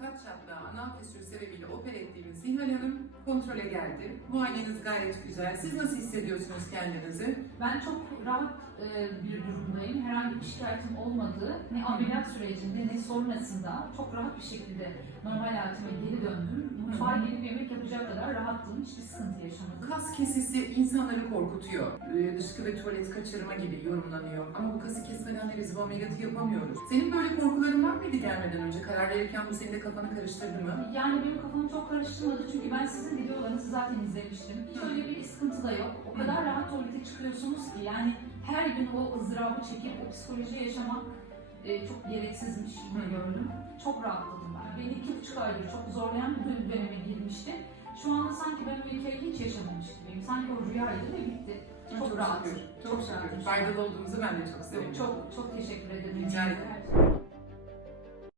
kat çaplı anal fistül sebebiyle oper ettiğimiz Nihal Hanım kontrole geldi. Muayeneniz gayet güzel. Siz nasıl hissediyorsunuz kendinizi? Ben çok rahat e, bir durumdayım. Herhangi bir şikayetim olmadı. Ne ameliyat sürecinde ne sonrasında çok rahat bir şekilde normal hayatıma geri döndüm. Mutfağa gelip yemek yapacak kadar rahattım. Hiçbir sıkıntı. Kas kesesi insanları korkutuyor. Ee, dışkı ve tuvalet kaçırma gibi yorumlanıyor. Ama bu kası kesmeden de biz bu ameliyatı yapamıyoruz. Senin böyle korkuların var mıydı gelmeden önce? Karar verirken bu senin de kafanı karıştırdı mı? Yani benim kafamı çok karıştırmadı çünkü ben sizin videolarınızı zaten izlemiştim. Hiç öyle bir sıkıntı da yok. O kadar rahat tuvalete çıkıyorsunuz ki yani her gün o ızdırabı çekip o psikoloji yaşamak e, çok gereksizmiş gibi gördüm. Çok rahatladım ben. Beni iki buçuk aydır çok zorlayan bir döneme girmişti. Şu anda sanki ben hikayeyi hiç. Rüyaydı ve bitti. Çok, rahat. şükür. Çok şükür. Faydalı olduğumuzu ben de çok sevindim. Çok çok teşekkür ederim. Rica ederim.